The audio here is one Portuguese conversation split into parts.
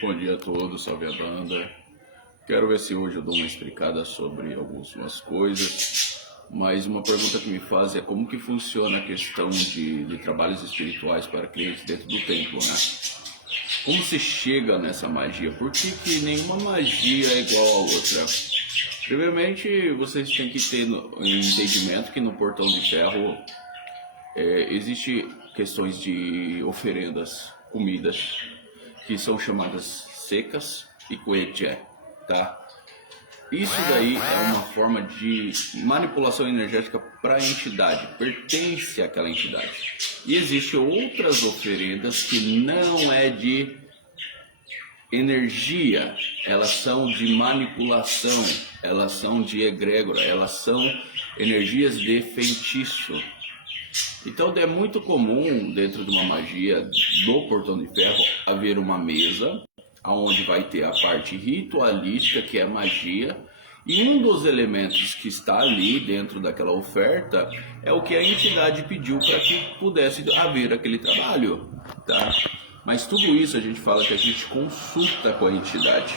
Bom dia a todos, salve a banda. Quero ver se hoje eu dou uma explicada sobre algumas coisas, mas uma pergunta que me faz é como que funciona a questão de trabalhos espirituais para clientes dentro do templo, né? Como se chega nessa magia? Por que nenhuma magia é igual a outra? Primeiramente, vocês têm que ter entendimento que no Portão de Ferro existe questões de oferendas, comidas, que são chamadas secas e coetché, tá? Isso daí é uma forma de manipulação energética para a entidade, pertence àquela entidade. E existem outras oferendas que não é de energia, elas são de manipulação, elas são de egrégora, elas são energias de feitiço. Então é muito comum dentro de uma magia do Portão de Ferro haver uma mesa onde vai ter a parte ritualística, que é a magia, e um dos elementos que está ali dentro daquela oferta é o que a entidade pediu para que pudesse haver aquele trabalho, tá? Mas tudo isso a gente fala que a gente consulta com a entidade.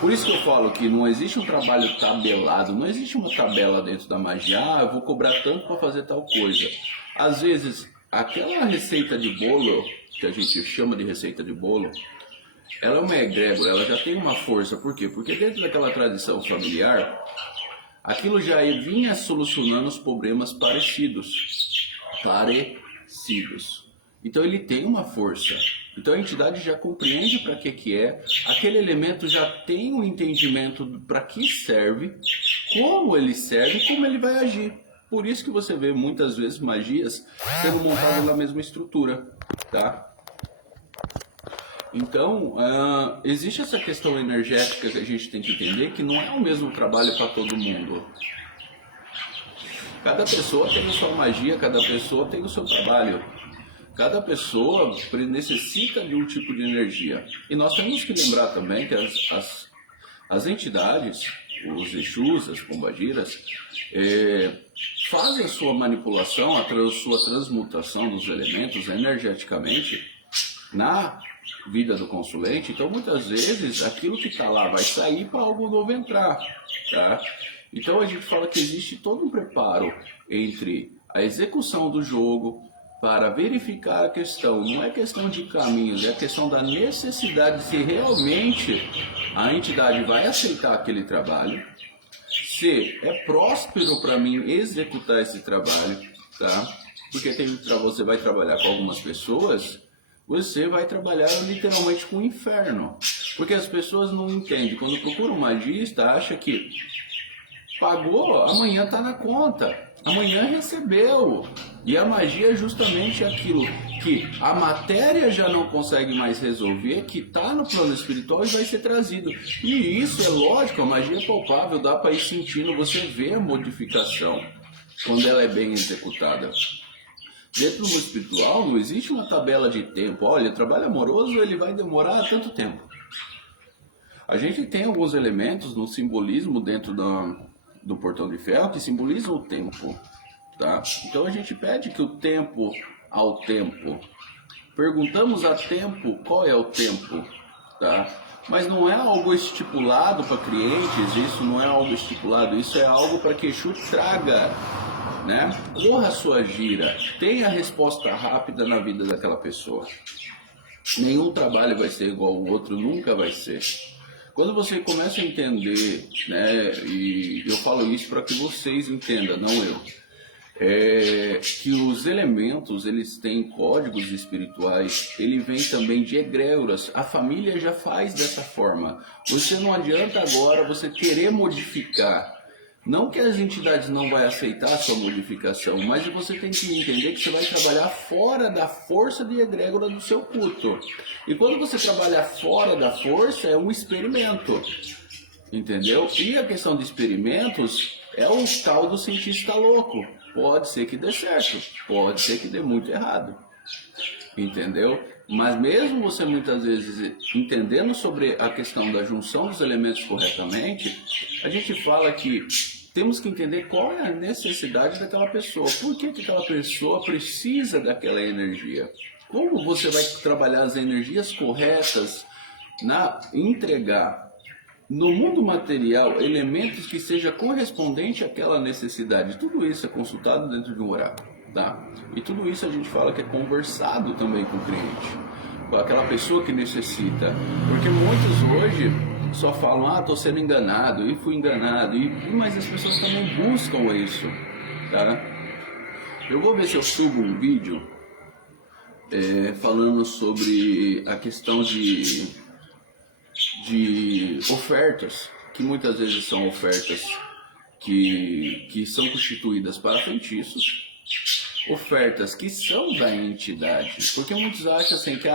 Por isso que eu falo que não existe um trabalho tabelado, não existe uma tabela dentro da magia, eu vou cobrar tanto para fazer tal coisa. Às vezes, aquela receita de bolo, que a gente chama de receita de bolo, ela é uma egrégora, ela já tem uma força. Por quê? Porque dentro daquela tradição familiar, aquilo já vinha solucionando os problemas parecidos. Então ele tem uma força. Então a entidade já compreende para que é, aquele elemento já tem um entendimento para que serve, como ele serve e como ele vai agir. Por isso que você vê muitas vezes magias sendo montadas na mesma estrutura, tá? Então, existe essa questão energética que a gente tem que entender, que não é o mesmo trabalho para todo mundo. Cada pessoa tem a sua magia, cada pessoa tem o seu trabalho. Cada pessoa necessita de um tipo de energia. E nós temos que lembrar também que as entidades, os Exus, as Pombagiras, fazem a sua manipulação, a sua transmutação dos elementos energeticamente na vida do consulente. Então muitas vezes aquilo que está lá vai sair para algo novo entrar, tá? Então a gente fala que existe todo um preparo entre a execução do jogo para verificar a questão. Não é questão de caminhos, é a questão da necessidade, se realmente a entidade vai aceitar aquele trabalho, se é próspero para mim executar esse trabalho, tá? Porque você vai trabalhar com algumas pessoas, você vai trabalhar literalmente com o inferno. Porque as pessoas não entendem. Quando procura um magista, acha que pagou, amanhã está na conta, amanhã recebeu. E a magia é justamente aquilo que a matéria já não consegue mais resolver, que está no plano espiritual e vai ser trazido. E isso é lógico, a magia é palpável, dá para ir sentindo, você vê a modificação quando ela é bem executada. Dentro do mundo espiritual não existe uma tabela de tempo. Olha, trabalho amoroso ele vai demorar tanto tempo. A gente tem alguns elementos no simbolismo dentro do Portão de Ferro que simbolizam o tempo, tá? Então a gente pede que o tempo ao tempo. Perguntamos a tempo qual é o tempo, tá? Mas não é algo estipulado para clientes, isso não é algo estipulado, isso é algo para que Exu traga, né? Corra a sua gira, tenha a resposta rápida na vida daquela pessoa. Nenhum trabalho vai ser igual ao outro, nunca vai ser. Quando você começa a entender, né, e eu falo isso para que vocês entendam, não eu, que os elementos, eles têm códigos espirituais, ele vem também de egrégoras, a família já faz dessa forma. Você não adianta agora você querer modificar. Não que as entidades não vão aceitar a sua modificação, mas você tem que entender que você vai trabalhar fora da força de egrégora do seu culto. E quando você trabalha fora da força, é um experimento. Entendeu? E a questão de experimentos é o tal do cientista louco. Pode ser que dê certo, pode ser que dê muito errado. Entendeu? Mas mesmo você muitas vezes entendendo sobre a questão da junção dos elementos corretamente, a gente fala que temos que entender qual é a necessidade daquela pessoa. Por que aquela pessoa precisa daquela energia? Como você vai trabalhar as energias corretas entregar no mundo material elementos que seja correspondente àquela necessidade. Tudo isso é consultado dentro de um oráculo, tá? E tudo isso a gente fala que é conversado também com o cliente, com aquela pessoa que necessita. Porque muitos hoje só falam, tô sendo enganado, e fui enganado, mas as pessoas também buscam isso, tá? Eu vou ver se eu subo um vídeo falando sobre a questão de ofertas, que muitas vezes são ofertas que são constituídas para feitiços, ofertas que são da entidade, porque muitos acham assim que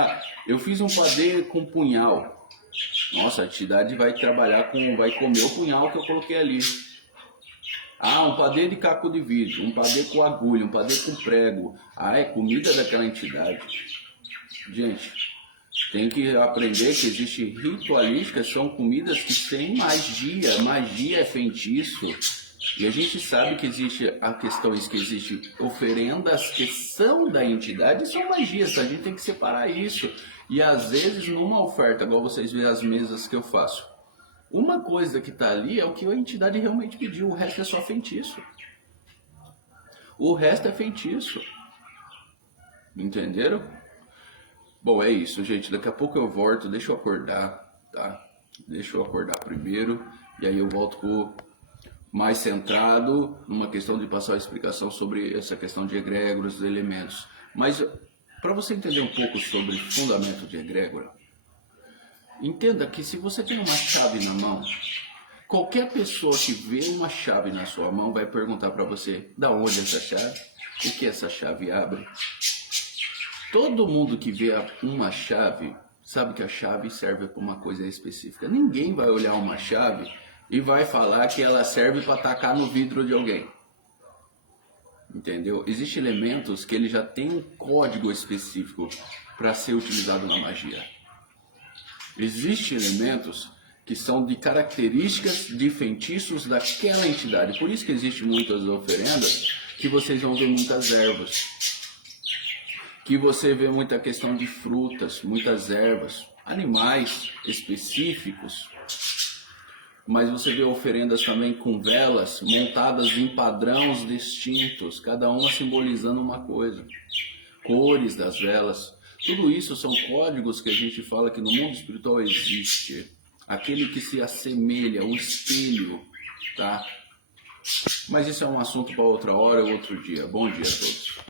eu fiz um padê com punhal, nossa, a entidade vai trabalhar vai comer o punhal que eu coloquei ali. Um padê de caco de vidro, um padê com agulha, um padê com prego, é comida daquela entidade. Gente, tem que aprender que existe ritualísticas, são comidas que têm magia. Magia é feitiço. E a gente sabe que existe a questões que existem oferendas que são da entidade e são magias. A gente tem que separar isso. E às vezes numa oferta, igual vocês veem as mesas que eu faço, uma coisa que está ali é o que a entidade realmente pediu, o resto é só feitiço. O resto é feitiço. Entenderam? Bom, é isso, gente. Daqui a pouco eu volto, deixa eu acordar, tá? Deixa eu acordar primeiro, e aí eu volto mais centrado numa questão de passar a explicação sobre essa questão de egrégoras, dos elementos. Mas, para você entender um pouco sobre o fundamento de egrégora, entenda que se você tem uma chave na mão, qualquer pessoa que vê uma chave na sua mão vai perguntar para você, da onde é essa chave? O que essa chave abre? Todo mundo que vê uma chave sabe que a chave serve para uma coisa específica. Ninguém vai olhar uma chave e vai falar que ela serve para atacar no vidro de alguém. Entendeu? Existem elementos que ele já tem um código específico para ser utilizado na magia. Existem elementos que são de características de feitiços daquela entidade. Por isso que existem muitas oferendas que vocês vão ver muitas ervas. Que você vê muita questão de frutas, muitas ervas, animais específicos. Mas você vê oferendas também com velas montadas em padrões distintos, cada uma simbolizando uma coisa. Cores das velas. Tudo isso são códigos que a gente fala que no mundo espiritual existe. Aquele que se assemelha, um espelho, tá? Mas isso é um assunto para outra hora ou outro dia. Bom dia a todos.